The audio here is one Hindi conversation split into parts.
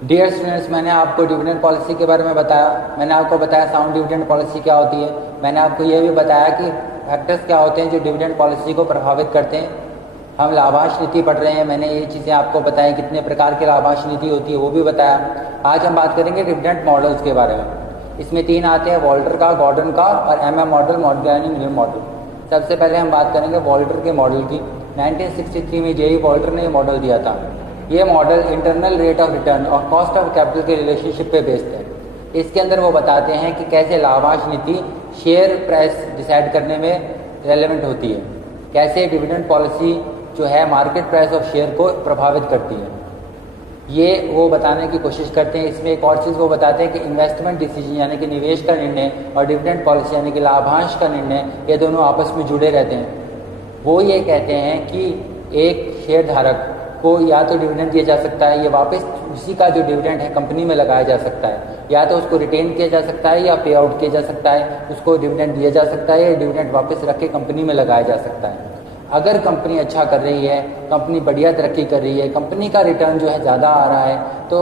डियर स्टूडेंट्स, मैंने आपको डिविडेंड पॉलिसी के बारे में बताया। मैंने आपको बताया साउंड डिविडेंड पॉलिसी क्या होती है। मैंने आपको ये भी बताया कि फैक्टर्स क्या होते हैं जो डिविडेंड पॉलिसी को प्रभावित करते हैं। हम लाभांश नीति पढ़ रहे हैं, मैंने ये चीज़ें आपको बताई, कितने प्रकार की लाभांश नीति होती है वो भी बताया। आज हम बात करेंगे डिविडेंड मॉडल्स के बारे में। इसमें 3 आते हैं, वॉल्टर का, गॉर्डन का और MM model, modern new model. सबसे पहले हम बात करेंगे वॉल्टर के मॉडल की। 1963 में जेई वॉल्टर ने ये मॉडल दिया था। ये model internal rate of return और कॉस्ट ऑफ कैपिटल के रिलेशनशिप पे बेस्ड है। इसके अंदर वो बताते हैं कि कैसे लाभांश नीति शेयर प्राइस डिसाइड करने में रेलेवेंट होती है, कैसे डिविडेंड पॉलिसी जो है मार्केट प्राइस ऑफ शेयर को प्रभावित करती है, ये वो बताने की कोशिश करते हैं। इसमें एक और चीज़ वो बताते हैं कि इन्वेस्टमेंट डिसीजन यानी कि निवेश का निर्णय और डिविडेंड पॉलिसी यानी कि लाभांश का निर्णय, ये दोनों आपस में जुड़े रहते हैं। वो ये कहते हैं कि एक शेयर धारक को या तो डिविडेंड दिया जा सकता है, ये वापस उसी का जो डिविडेंड है कंपनी में लगाया जा सकता है, या तो उसको रिटेन किया जा सकता है या पे आउट किया जा सकता है, उसको डिविडेंड दिया जा सकता है या डिविडेंड वापस रख के कंपनी में लगाया जा सकता है। अगर कंपनी अच्छा कर रही है, कंपनी बढ़िया तरक्की कर रही है, कंपनी का रिटर्न जो है ज़्यादा आ रहा है, तो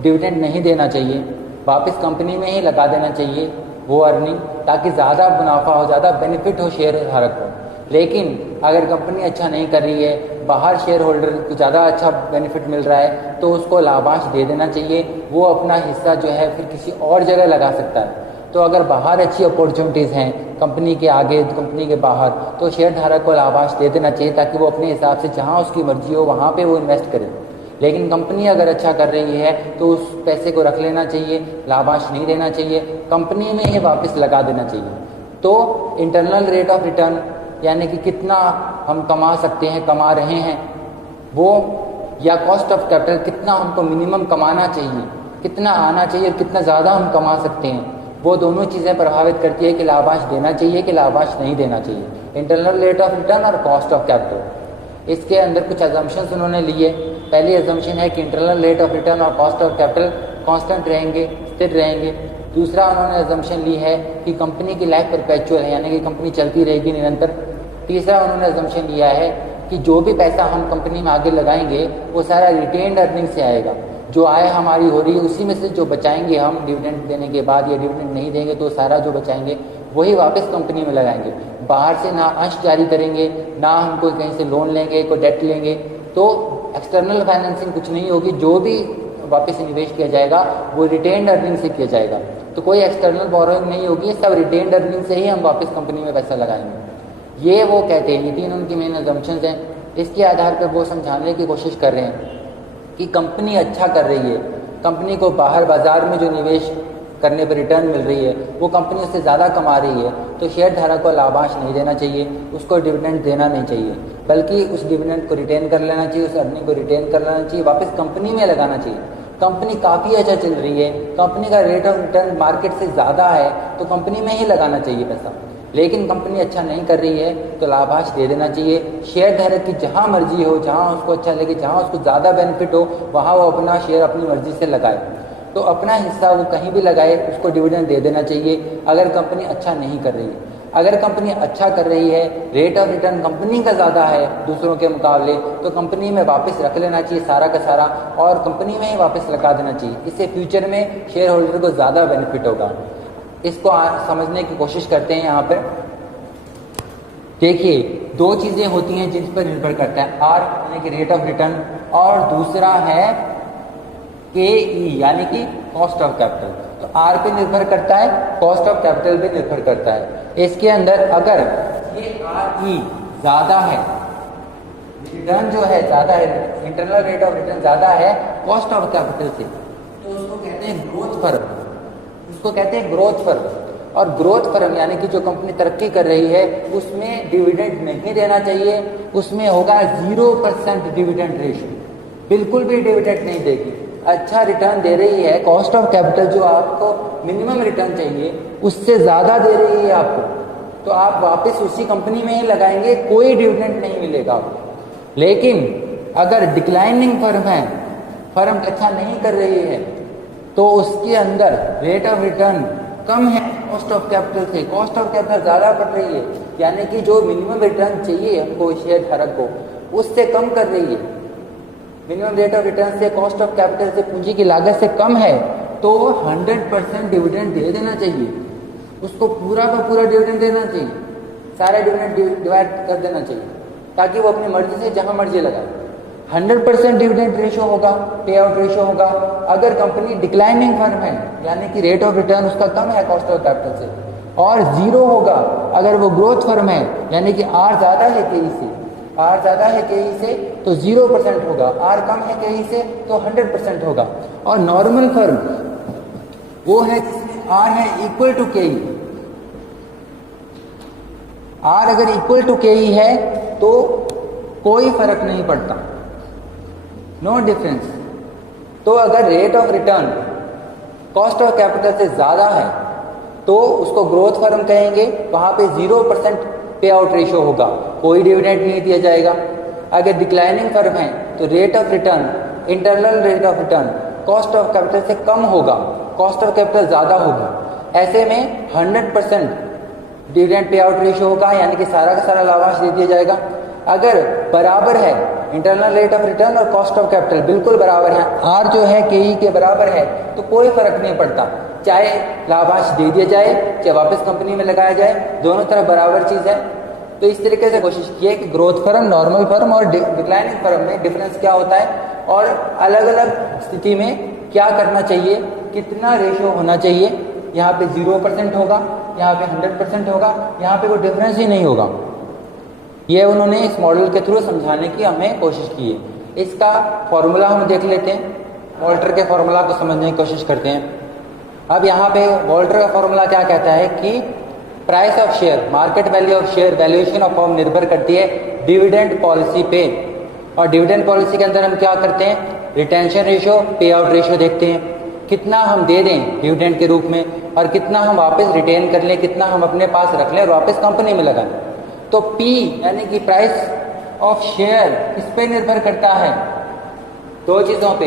डिविडेंड नहीं देना चाहिए, वापस कंपनी में ही लगा देना चाहिए वो अर्निंग, ताकि ज़्यादा मुनाफा हो, ज़्यादा बेनिफिट हो शेयर धारक को। लेकिन अगर कंपनी अच्छा नहीं कर रही है, बाहर शेयर होल्डर को ज़्यादा अच्छा बेनिफिट मिल रहा है, तो उसको लाभांश दे देना चाहिए। वो अपना हिस्सा जो है फिर किसी और जगह लगा सकता है। तो अगर बाहर अच्छी अपॉर्चुनिटीज़ हैं कंपनी के आगे, कंपनी के बाहर, तो शेयर धारक को लाभांश दे देना चाहिए, ताकि वो अपने हिसाब से जहाँ उसकी मर्जी हो वहाँ पे वो इन्वेस्ट करे। लेकिन कंपनी अगर अच्छा कर रही है तो उस पैसे को रख लेना चाहिए, लाभांश नहीं देना चाहिए, कंपनी में ही वापस लगा देना चाहिए। तो इंटरनल रेट ऑफ रिटर्न यानी कि कितना हम कमा सकते हैं, कमा रहे हैं वो, या कॉस्ट ऑफ कैपिटल कितना हमको मिनिमम कमाना चाहिए, कितना आना चाहिए और कितना ज़्यादा हम कमा सकते हैं, वो दोनों चीज़ें प्रभावित करती है कि लाभांश देना चाहिए कि लाभांश नहीं देना चाहिए। इंटरनल रेट ऑफ रिटर्न और कॉस्ट ऑफ कैपिटल, इसके अंदर कुछ अजम्पशंस उन्होंने लिए। पहली अजम्पशन है कि इंटरनल रेट ऑफ रिटर्न और कॉस्ट ऑफ कैपिटल कांस्टेंट रहेंगे, स्थिर रहेंगे। दूसरा उन्होंने अजम्पशन ली है कि कंपनी की लाइफ परपेचुअल है, यानी कि कंपनी चलती रहेगी निरंतर। तीसरा उन्होंने अजम्पशन लिया है कि जो भी पैसा हम कंपनी में आगे लगाएंगे वो सारा रिटेन्ड अर्निंग से आएगा, जो आय हमारी हो रही है उसी में से जो बचाएंगे हम डिविडेंड देने के बाद, या डिविडेंड नहीं देंगे तो सारा जो बचाएंगे वही वापस कंपनी में लगाएंगे। बाहर से ना अंश जारी करेंगे, ना हम कोई कहीं से लोन लेंगे, कोई डेट लेंगे, तो एक्सटर्नल फाइनेंसिंग कुछ नहीं होगी। जो भी वापस निवेश किया जाएगा वो रिटेन्ड अर्निंग से किया जाएगा, तो कोई एक्सटर्नल बोरोइंग नहीं होगी, सब रिटेन्ड अर्निंग से ही हम वापस कंपनी में पैसा लगाएंगे। ये वो कहते हैं, ये 3 उनकी मेन अजम्पशंस हैं। इसके आधार पर वो समझाने की कोशिश कर रहे हैं कि कंपनी अच्छा कर रही है, कंपनी को बाहर बाजार में जो निवेश करने पर रिटर्न मिल रही है वो कंपनी उससे ज़्यादा कमा रही है, तो शेयर धारक को लाभांश नहीं देना चाहिए, उसको डिविडेंड देना नहीं चाहिए, बल्कि उस डिविडेंड को रिटेन कर लेना चाहिए, उस अर्निंग को रिटेन कर लेना चाहिए, वापस कंपनी में लगाना चाहिए। कंपनी काफ़ी अच्छा चल रही है, कंपनी का रेट ऑफ रिटर्न मार्केट से ज़्यादा है, तो कंपनी में ही लगाना चाहिए पैसा। लेकिन कंपनी अच्छा नहीं कर रही है तो लाभांश दे देना चाहिए। शेयर धारक की जहाँ मर्जी हो, जहाँ उसको अच्छा लगे, जहाँ उसको ज़्यादा बेनिफिट हो, वहाँ वो अपना शेयर अपनी मर्जी से लगाए, तो अपना हिस्सा वो कहीं भी लगाए, उसको डिविडेंड दे देना चाहिए। अगर कंपनी अच्छा नहीं कर रही है, अगर कंपनी अच्छा कर रही है, रेट ऑफ रिटर्न कंपनी का ज़्यादा है दूसरों के मुकाबले, तो कंपनी में वापस रख लेना चाहिए सारा का सारा और कंपनी में ही वापस लगा देना चाहिए। इससे फ्यूचर में शेयर होल्डर को ज़्यादा बेनिफिट होगा। इसको समझने की कोशिश करते हैं। यहाँ पर देखिए 2 चीज़ें होती हैं जिन पर निर्भर करता है, आर यानी कि रेट ऑफ रिटर्न, और दूसरा है KE यानी कि कॉस्ट ऑफ कैपिटल। तो आर पे निर्भर करता है, कॉस्ट ऑफ कैपिटल पे निर्भर करता है। इसके अंदर अगर ये RE ज़्यादा है, रिटर्न जो है ज़्यादा है, इंटरनल रेट ऑफ रिटर्न ज़्यादा है कॉस्ट ऑफ कैपिटल से, तो उसको कहते हैं ग्रोथ फर्म, उसको कहते हैं ग्रोथ फर्म। और ग्रोथ फर्म यानी कि जो कंपनी तरक्की कर रही है उसमें डिविडेंड नहीं देना चाहिए, उसमें होगा 0% डिविडेंड रेशियो, बिल्कुल भी डिविडेंड नहीं देगी। अच्छा रिटर्न दे रही है, कॉस्ट ऑफ कैपिटल जो आपको मिनिमम रिटर्न चाहिए उससे ज़्यादा दे रही है आपको, तो आप वापस उसी कंपनी में ही लगाएंगे, कोई डिविडेंड नहीं मिलेगा आपको। लेकिन अगर डिक्लाइनिंग फर्म है, फर्म अच्छा नहीं कर रही है, तो उसके अंदर रेट ऑफ रिटर्न कम है कॉस्ट ऑफ कैपिटल से, कॉस्ट ऑफ कैपिटल ज़्यादा पड़ रही है, यानी कि जो मिनिमम रिटर्न चाहिए हमको शेयर धारक को उससे कम कर रही है, मिनिमम रेट ऑफ रिटर्न से, कॉस्ट ऑफ कैपिटल से, पूंजी की लागत से कम है तो 100% डिविडेंड दे देना चाहिए, उसको पूरा का पूरा डिविडेंड देना चाहिए, सारा डिविडेंड डिवाइड कर देना चाहिए ताकि वो अपनी मर्जी से जहां मर्जी लगाए। 100% डिविडेंड रेशो होगा, पे आउट रेशो होगा अगर कंपनी डिक्लाइनिंग फर्म है, यानी कि रेट ऑफ रिटर्न उसका कम है कॉस्ट ऑफ कैपिटल से, और 0 होगा अगर वो ग्रोथ फर्म है, यानी कि आर ज्यादा है केई से, आर ज्यादा है केई से तो 0% होगा, आर कम है केई से तो 100% होगा। और नॉर्मल फर्म वो है जिसमें आर है इक्वल टू केई, आर अगर इक्वल टू केई है तो कोई फर्क नहीं पड़ता, नो डिफरेंस। तो अगर rate of return cost of capital से ज्यादा है तो उसको ग्रोथ फर्म कहेंगे, वहां पे 0% पे आउट रेशियो होगा, कोई डिविडेंड नहीं दिया जाएगा। अगर डिक्लाइनिंग फर्म है तो rate of return, internal rate of return cost of capital से कम होगा, कॉस्ट ऑफ कैपिटल ज्यादा होगी। ऐसे में 100% डिविडेंड पे आउट रेशियो होगा, यानी कि सारा का सारा लाभांश दे दिया जाएगा। अगर बराबर है इंटरनल रेट ऑफ रिटर्न और कॉस्ट ऑफ कैपिटल बिल्कुल बराबर है, आर जो है केई के बराबर है, तो कोई फर्क नहीं पड़ता, चाहे लाभांश दे दिया जाए चाहे वापस कंपनी में लगाया जाए, दोनों तरफ बराबर चीज है। तो इस तरीके से कोशिश की है कि ग्रोथ फर्म, नॉर्मल फर्म और डिक्लाइनिंग फर्म में डिफरेंस क्या होता है और अलग अलग स्थिति में क्या करना चाहिए, कितना रेशियो होना चाहिए। यहाँ पे 0% होगा, यहाँ पे 100% होगा, यहाँ पे कोई डिफरेंस ही नहीं होगा। ये उन्होंने इस मॉडल के थ्रू समझाने की हमें कोशिश की है। इसका फॉर्मूला हम देख लेते हैं, वॉल्टर के फॉर्मूला को समझने की कोशिश करते हैं। अब यहाँ पे वॉल्टर का फॉर्मूला क्या कहता है कि price of share, market value of share, valuation of firm निर्भर करती है डिविडेंड पॉलिसी पे। और डिविडेंड पॉलिसी के अंदर हम क्या करते हैं, रिटेंशन रेशियो, पे आउट रेशियो देखते हैं, कितना हम दे दें डिविडेंड के रूप में और कितना हम वापस रिटेन कर लें, कितना हम अपने पास रख लें और वापस कंपनी में लगाएं। तो P यानी कि प्राइस ऑफ शेयर किस पे निर्भर करता है, दो चीजों पे,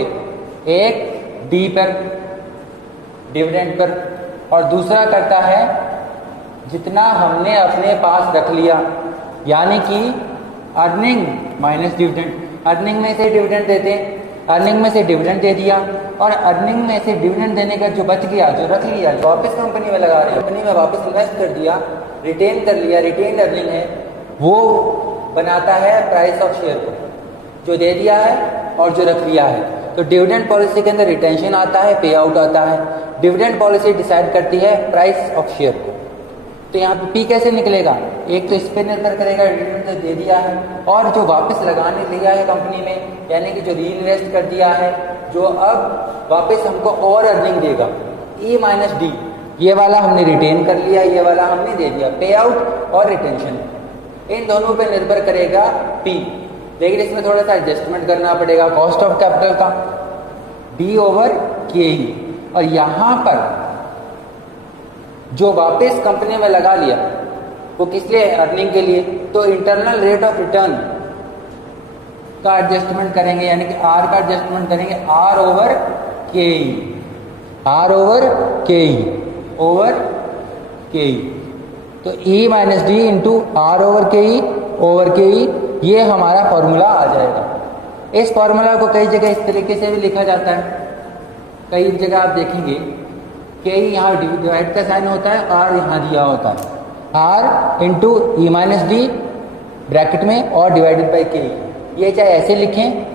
एक D पर, डिविडेंड पर, और दूसरा करता है जितना हमने अपने पास रख लिया, यानी कि अर्निंग माइनस डिविडेंड। अर्निंग में से डिविडेंड देते हैं, अर्निंग में से डिविडेंड दे दिया और अर्निंग में से डिविडेंड देने का जो बच गया, जो रख लिया, जो वापस कंपनी में लगा रहे हैं, कंपनी में वापस इन्वेस्ट कर दिया, रिटेन कर लिया, रिटेन अर्निंग है, वो बनाता है प्राइस ऑफ शेयर को, जो दे दिया है और जो रख लिया है। तो डिविडेंड पॉलिसी के अंदर रिटेंशन आता है, पे आउट आता है। डिविडेंड पॉलिसी डिसाइड करती है प्राइस ऑफ शेयर को। तो यहाँ पे P कैसे निकलेगा, एक तो इस पे निर्भर करेगा, डिविडेंड दे दिया है, और जो वापस लगाने लिया है कंपनी में, यानी कि जो री इन्वेस्ट कर दिया है, जो अब वापस हमको और अर्निंग देगा, E माइनस D, ये वाला हमने रिटेन कर लिया, ये वाला हमने दे दिया, पे आउट और रिटेंशन, इन दोनों पे निर्भर करेगा P। लेकिन इसमें थोड़ा सा एडजस्टमेंट करना पड़ेगा कॉस्ट ऑफ कैपिटल का, D ओवर KE। और यहाँ पर जो वापस कंपनी में लगा लिया वो किस लिए, अर्निंग के लिए, तो इंटरनल रेट ऑफ रिटर्न का एडजस्टमेंट करेंगे, यानी कि R का एडजस्टमेंट करेंगे, R over KE, R over KE over KE। तो E minus D into R over KE over KE, ये हमारा फॉर्मूला आ जाएगा। इस फॉर्मूला को कई जगह इस तरीके से भी लिखा जाता है, कई जगह आप देखेंगे KE यहाँ डिवाइड का साइन होता है, R यहाँ दिया होता है, R into E minus D bracket में और डिवाइडेड बाई KE। ये चाहे ऐसे लिखें,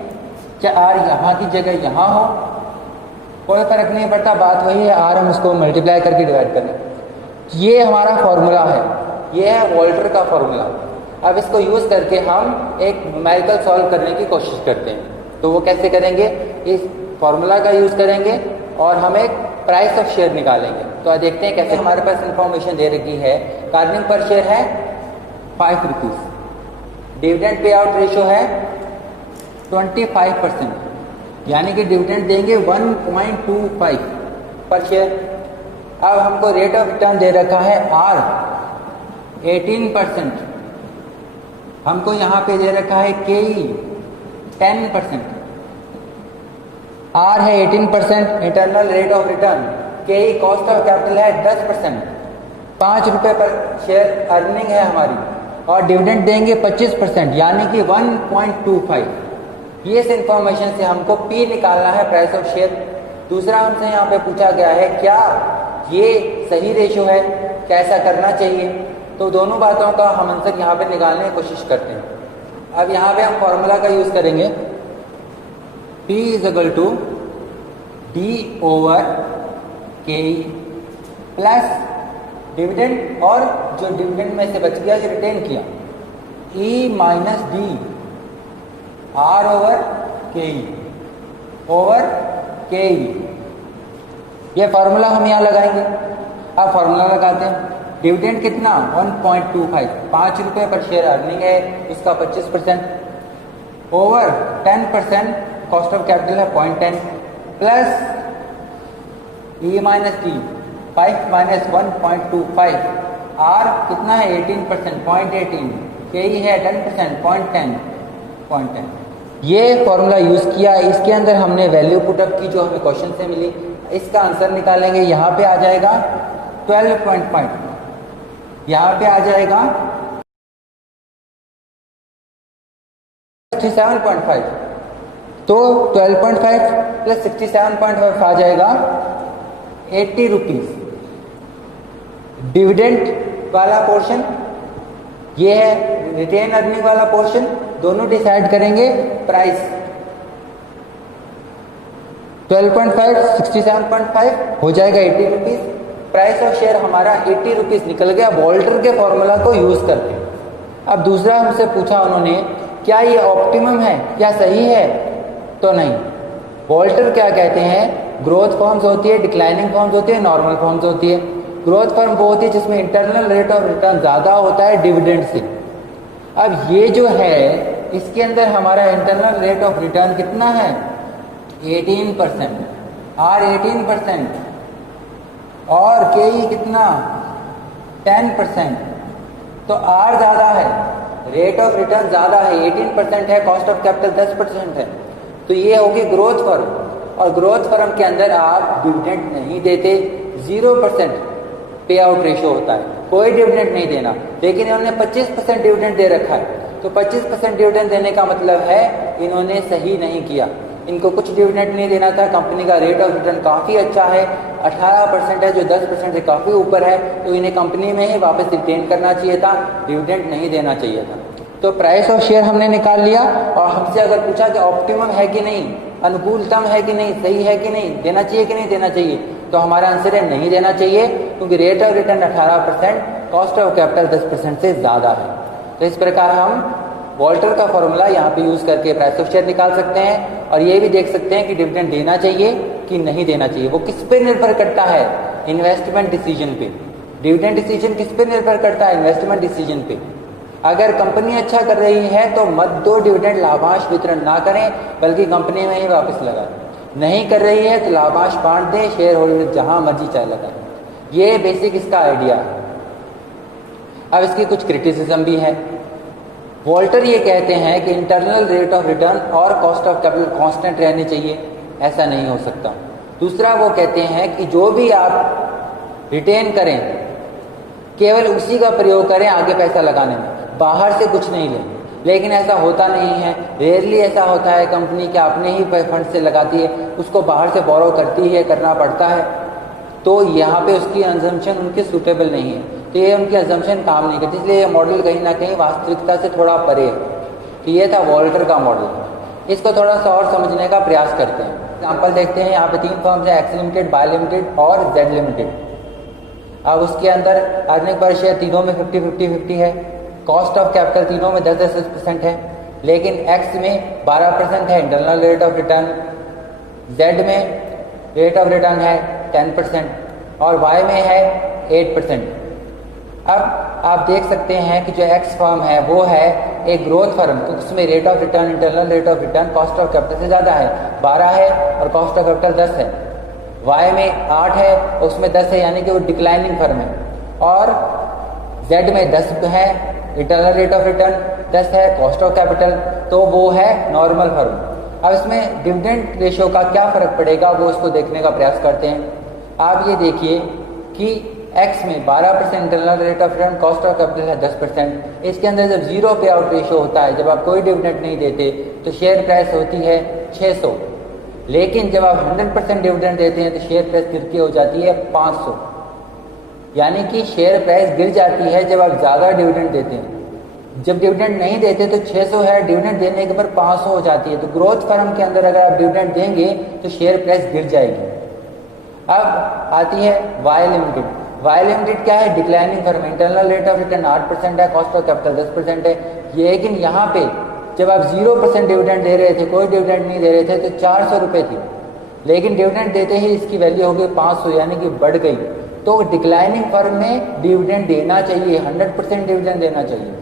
चाहे R यहाँ की जगह यहाँ हो, कोई फर्क नहीं पड़ता, बात वही है, R हम उसको मल्टीप्लाई करके डिवाइड करें। ये हमारा फॉर्मूला है, ये है वॉल्टर का फॉर्मूला। अब इसको यूज करके हम एक न्यूमेरिकल सॉल्व करने की कोशिश करते हैं। तो वो कैसे करेंगे, इस फॉर्मूला का यूज करेंगे और हम एक प्राइस ऑफ शेयर निकालेंगे। तो देखते हैं कैसे। हमारे पास इंफॉर्मेशन दे रखी है, अर्निंग पर शेयर है 5 rupees, dividend pay out ratio है 25%, यानी कि डिविडेंड देंगे 1.25 पर शेयर। अब हमको रेट ऑफ रिटर्न दे रखा है R 18%, हमको यहाँ पे दे रखा है KE 10%। R है 18%, internal rate of return, KE cost of capital है 10%, 5 रुपए पर शेयर अर्निंग है हमारी, और डिविडेंड देंगे 25%, यानी कि 1.25। ये इस इंफॉर्मेशन से हमको P निकालना है, प्राइस ऑफ शेयर। दूसरा हमसे यहाँ पे पूछा गया है क्या ये सही रेशो है, कैसा करना चाहिए। तो दोनों बातों का हम आंसर यहाँ पे निकालने की कोशिश करते हैं। अब यहाँ पे हम फॉर्मूला का यूज करेंगे, P is equal to D/K plus dividend, और जो डिविडेंड में से बच गया जो रिटेन किया, E minus D R/K over K। ये फार्मूला हम यहाँ लगाएंगे। अब फार्मूला लगाते हैं। डिविडेंड कितना 1.25, 5 रुपये पर शेयर अर्निंग है, उसका 25% ओवर 10%, कॉस्ट ऑफ कैपिटल है 0.10 plus E minus T 5 minus 1.25, R कितना है 18%, 0.18, K है 10%, 0.10। ये फॉर्मूला यूज किया, इसके अंदर हमने वैल्यू पुटअप की जो हमें क्वेश्चन से मिली। इसका आंसर निकालेंगे, यहाँ पे आ जाएगा 12.5, यहाँ पे आ जाएगा 67.5। तो 12.5 प्लस 67.5 आ जाएगा 80 रुपीज। डिविडेंड वाला पोर्शन ये है, रिटेन अर्निंग वाला पोर्शन, दोनों डिसाइड करेंगे प्राइस। 12.5 67.5 हो जाएगा 80 रुपीज। प्राइस ऑफ शेयर हमारा 80 रुपीज निकल गया वॉल्टर के फॉर्मूला को यूज करके। अब दूसरा हमसे पूछा उन्होंने क्या ये ऑप्टिमम है, क्या सही है, तो नहीं। वॉल्टर क्या कहते हैं, ग्रोथ फॉर्म्स होती है, डिक्लाइनिंग फॉर्म्स होती है, नॉर्मल फॉर्म्स होती है। ग्रोथ फॉर्म वो होती है जिसमें इंटरनल रेट ऑफ रिटर्न ज्यादा होता है डिविडेंड से। अब ये जो है इसके अंदर हमारा इंटरनल रेट ऑफ रिटर्न कितना है 18%, R 18% और KE कितना 10%। तो R ज्यादा है, रेट ऑफ रिटर्न ज्यादा है, 18% है, कॉस्ट ऑफ कैपिटल 10% है। तो ये होगी ग्रोथ फर्म, और ग्रोथ फर्म के अंदर आप डिविडेंड नहीं देते, 0% पे आउट रेशियो होता है, कोई डिविडेंड नहीं देना। लेकिन इन्होंने 25% डिविडेंड दे रखा है, तो 25% डिविडेंड देने का मतलब है इन्होंने सही नहीं किया। इनको कुछ डिविडेंड नहीं देना था। कंपनी का रेट ऑफ रिटर्न काफ़ी अच्छा है, 18% है, जो 10% से काफ़ी ऊपर है। तो इन्हें कंपनी में ही वापस रिटेन करना चाहिए था, डिविडेंड नहीं देना चाहिए था। तो प्राइस ऑफ शेयर हमने निकाल लिया। और हमसे अगर पूछा कि ऑप्टिमम है कि नहीं, अनुकूलतम है कि नहीं, सही है कि नहीं, देना चाहिए कि नहीं देना चाहिए, तो हमारा आंसर है नहीं देना चाहिए, क्योंकि rate of return 18%, cost of capital 10% से ज़्यादा है। तो इस प्रकार हम वॉल्टर का फॉर्मूला यहाँ पे यूज करके प्राइस ऑफ शेयर निकाल सकते हैं। और ये भी देख सकते हैं कि डिविडेंड देना चाहिए कि नहीं देना चाहिए। वो किस पे निर्भर करता है, इन्वेस्टमेंट डिसीजन पे। डिविडेंड डिसीजन किस पे निर्भर करता है, इन्वेस्टमेंट डिसीजन पे। अगर कंपनी अच्छा कर रही है तो मत दो डिविडेंड, लाभांश वितरण ना करें, बल्कि कंपनी में ही वापस लगा। नहीं कर रही है तो लाभांश बांट दें, शेयर होल्डर जहां मर्जी चाहे लगाए। ये बेसिक इसका आइडिया है। अब इसकी कुछ क्रिटिसिज्म भी है। वॉल्टर ये कहते हैं कि इंटरनल रेट ऑफ रिटर्न और कॉस्ट ऑफ कैपिटल कांस्टेंट रहनी चाहिए, ऐसा नहीं हो सकता। दूसरा वो कहते हैं कि जो भी आप रिटेन करें केवल उसी का प्रयोग करें आगे पैसा लगाने में, बाहर से कुछ नहीं लें। लेकिन ऐसा होता नहीं है, रेयरली ऐसा होता है। कंपनी के अपने ही फंड से लगाती है, उसको बाहर से बोरो करती है, करना पड़ता है। तो यहाँ पे उसकी अजम्पशन उनके सूटेबल नहीं है, तो ये उनकी अजम्पशन काम नहीं करती। इसलिए ये मॉडल कहीं ना कहीं वास्तविकता से थोड़ा परे है। तो ये था वॉल्टर का मॉडल। इसको थोड़ा सा और समझने का प्रयास करते हैं। एग्जाम्पल देखते हैं। यहाँ पे 3 फर्म्स है, एक्स लिमिटेड, बाय लिमिटेड और जेड लिमिटेड। अब उसके अंदर अर्निंग पर शेयर तीनों में 50-50 है। कॉस्ट ऑफ कैपिटल तीनों में 10% है, लेकिन एक्स में 12% है internal rate of return, Z में रेट ऑफ रिटर्न है 10% और वाई में है 8%। अब आप देख सकते हैं कि जो एक्स फर्म है वो है एक ग्रोथ फर्म, तो उसमें rate of return, internal rate of return cost of capital से ज़्यादा है, 12 है, और कॉस्ट ऑफ कैपिटल 10 है। वाई में 8 है, उसमें 10 है, यानी कि वो डिक्लाइनिंग फर्म है। और जेड में 10 है, इंटरनल रेट ऑफ रिटर्न 10 है, कॉस्ट ऑफ कैपिटल, तो वो है नॉर्मल फर्म। अब इसमें डिविडेंड रेशियो का क्या फर्क पड़ेगा वो इसको देखने का प्रयास करते हैं। आप ये देखिए कि एक्स में 12% internal rate of return, cost of capital है 10%। इसके अंदर जब जीरो पे आउट रेशियो होता है, जब आप कोई डिविडेंड नहीं देते, तो शेयर प्राइस होती है 600। लेकिन जब आप 100% डिविडेंड देते हैं तो शेयर प्राइस गिर के हो जाती है 500। यानी कि शेयर प्राइस गिर जाती है जब आप ज़्यादा डिविडेंड देते हैं। जब डिविडेंड नहीं देते तो 600 है, डिविडेंड देने के पर 500 हो जाती है। तो ग्रोथ फर्म के अंदर अगर आप डिविडेंड देंगे तो शेयर प्राइस गिर जाएगी। अब आती है वाई लिमिटेड। वाई लिमिटेड क्या है? Declining firm, internal rate of return 8% है, कॉस्ट ऑफ कैपिटल 10% है। लेकिन यहाँ पे जब आप 0% डिविडेंड दे रहे थे, कोई डिविडेंड नहीं दे रहे थे, तो 400 रुपये थी। लेकिन डिविडेंड देते ही इसकी वैल्यू हो गई 500, यानी कि बढ़ गई। तो डिक्लाइनिंग फर्म में डिविडेंड देना चाहिए, 100% डिविडेंड देना चाहिए।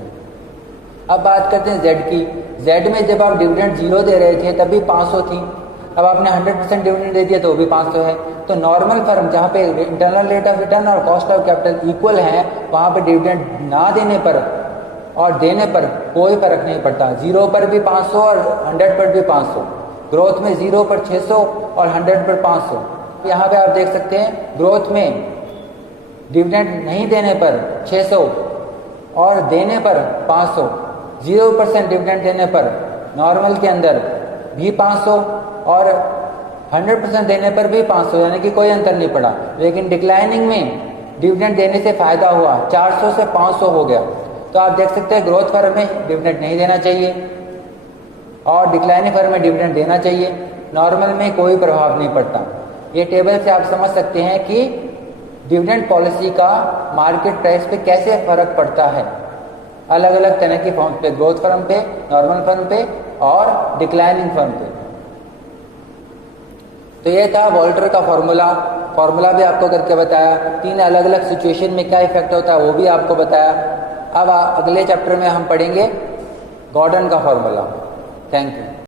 अब बात करते हैं जेड की। जेड में जब आप डिविडेंड 0 दे रहे थे तब भी 500 थी, अब आपने 100% डिविडेंड दे दिया तो भी 500 है। तो नॉर्मल फर्म जहाँ पे इंटरनल रेट ऑफ रिटर्न और कॉस्ट ऑफ कैपिटल इक्वल है, वहाँ पे डिविडेंड ना देने पर और देने पर कोई फर्क नहीं पड़ता। 0 पर भी 500 और 100 पर भी 500। ग्रोथ में 0 पर 600 और 100 पर 500। यहाँ पे आप देख सकते हैं ग्रोथ में डिविडेंड नहीं देने पर 600 और देने पर 500। 0% डिविडेंड देने पर नॉर्मल के अंदर भी 500 और 100% देने पर भी 500, यानी कि कोई अंतर नहीं पड़ा। लेकिन डिक्लाइनिंग में डिविडेंड देने से फायदा हुआ, 400 से 500 हो गया। तो आप देख सकते हैं ग्रोथ फर्म में डिविडेंड नहीं देना चाहिए और डिक्लाइनिंग फर्म में डिविडेंड देना चाहिए। नॉर्मल में कोई प्रभाव नहीं पड़ता। ये टेबल से आप समझ सकते हैं कि डिविडेंड पॉलिसी का मार्केट प्राइस पे कैसे फर्क पड़ता है, अलग अलग तरह की फर्म पे, ग्रोथ फर्म पे, नॉर्मल फर्म पे और डिक्लाइनिंग फर्म पे। तो ये था वॉल्टर का फॉर्मूला भी आपको करके बताया। 3 अलग अलग सिचुएशन में क्या इफेक्ट होता है वो भी आपको बताया। अब अगले चैप्टर में हम पढ़ेंगे गॉर्डन का फॉर्मूला। Thank you.